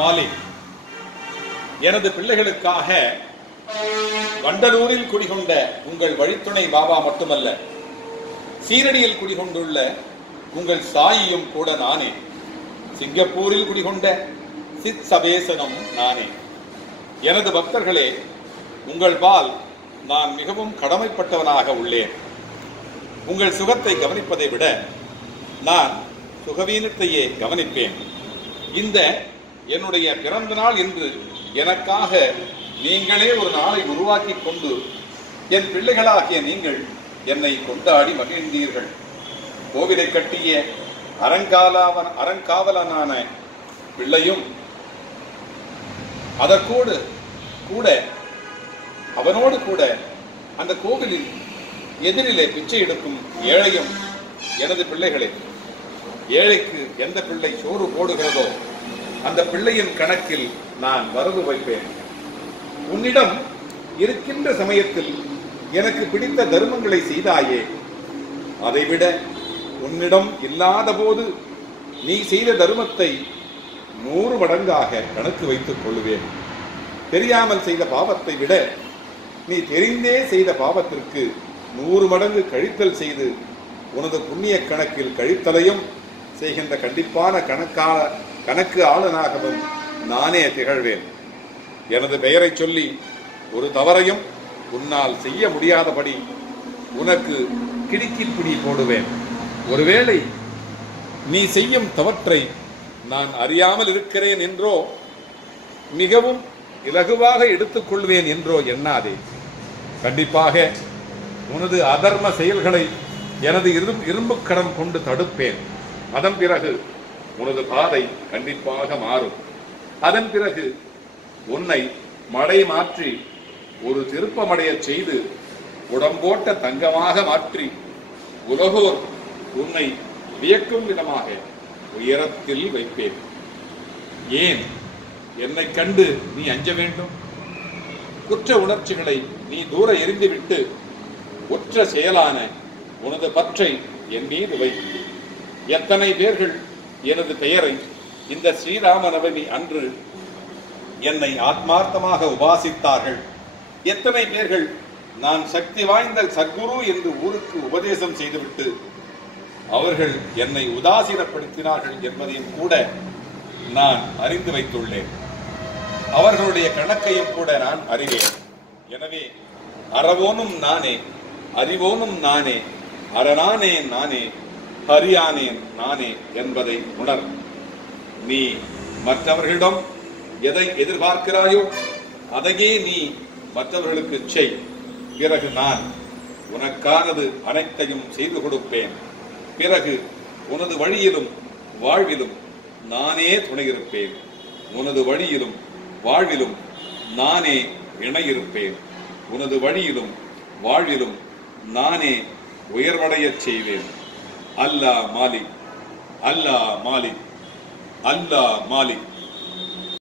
மாலிக், எனது பிள்ளைகளுக்காக வண்டலூரில் குடிகொண்ட உங்கள் வழித்துணை பாபா மட்டுமல்ல, சீரடியில் குடிகொண்டுள்ள உங்கள் சாயியும் கூட நானே. சிங்கப்பூரில் குடிகொண்ட சித் சபேசனும் நானே. எனது பக்தர்களே, உங்கள் பால் நான் மிகவும் கடமைப்பட்டவனாக உள்ளேன். உங்கள் சுகத்தை கவனிப்பதை விட நான் சுகவீனத்தையே கவனிப்பேன். இந்த என்னுடைய பிறந்த நாள் என்று எனக்காக நீங்களே ஒரு நாளை உருவாக்கி கொண்டு என் பிள்ளைகளாகிய நீங்கள் என்னை கொண்டாடி மகிழ்ந்தீர்கள். கோவிலை கட்டிய அறங்காவலனான பிள்ளையும் அதற்கூட அவனோடு கூட அந்த கோவிலில் எதிரிலே பிச்சை எடுக்கும் ஏழையும் எனது பிள்ளைகளே. ஏழைக்கு எந்த பிள்ளை சோறு போடுகிறதோ அந்த பிள்ளையின் கணக்கில் நான் வரவு வைப்பேன். உன்னிடம் இருக்கின்ற சமயத்தில் எனக்கு பிடித்த தர்மங்களை செய்தாயே, அதைவிட உன்னிடம் இல்லாத போது நீ செய்த தர்மத்தை 100 மடங்காக கணக்கு வைத்துக் கொள்வேன். தெரியாமல் செய்த பாவத்தை விட நீ தெரிந்தே செய்த பாவத்திற்கு 100 மடங்கு கழித்தல் செய்து உனது புண்ணிய கணக்கில் கழித்தலையும் செய்கின்ற கண்டிப்பான கணக்கு ஆளனாகவும் நானே திகழ்வேன். எனது பெயரை சொல்லி ஒரு தவறையும் உன்னால் செய்ய முடியாதபடி உனக்கு கிடுக்கிப்பிடி போடுவேன். ஒருவேளை நீ செய்யும் தவற்றை நான் அறியாமல் இருக்கிறேன் என்றோ, மிகவும் இலகுவாக எடுத்துக்கொள்வேன் என்றோ எண்ணாதே. கண்டிப்பாக உனது அதர்ம செயல்களை எனது இரும்பு கரம் கொண்டு தடுப்பேன். அதன் பிறகு உனது பாதை கண்டிப்பாக மாறும். அதன் பிறகு உன்னை மடை மாற்றி ஒரு திருப்பமடைய செய்து உடம்போட்ட தங்கமாக மாற்றி உலகோர் உன்னை வியக்கும் விதமாக உயரத்தில் வைப்பேன். ஏன் என்னை கண்டு நீ அஞ்ச வேண்டும்? குற்ற உணர்ச்சிகளை நீ தூர எறிந்துவிட்டு ஒற்ற செயலான உனது பற்றை என் மீது வை. எத்தனை பேர்கள் எனது பெயரை இந்த ஸ்ரீராம நவமி அன்று என்னை ஆத்மார்த்தமாக உபாசித்தார்கள். எத்தனை பேர்கள் நான் சக்தி வாய்ந்த சத்குரு என்று ஊருக்கு உபதேசம் செய்துவிட்டு அவர்கள் என்னை உதாசீனப்படுத்தினார்கள் என்பதையும் கூட நான் அறிந்து வைத்துள்ளேன். அவர்களுடைய கணக்கையும் கூட நான் அறிவேன். எனவே அறவோனும் நானே, அறிவோனும் நானே, அரணானேன் நானே, ஹரியானேன் நானே என்பதை உணர். நீ மற்றவர்களிடம் எதை எதிர்பார்க்கிறாயோ அதையே நீ மற்றவர்களுக்கு செய். பிறகு நான் உனக்கானது அனைத்தையும் செய்து கொடுப்பேன். பிறகு உனது வழியிலும் வாழ்விலும் நானே துணையிருப்பேன். உனது வழியிலும் வாழ்விலும் நானே இணையிருப்பேன். உனது வழியிலும் வாழ்விலும் நானே உயர்வடையச் செய்வேன். அல்லாஹ் மாலிக், அல்லாஹ் மாலிக், அல்லாஹ் மாலிக்.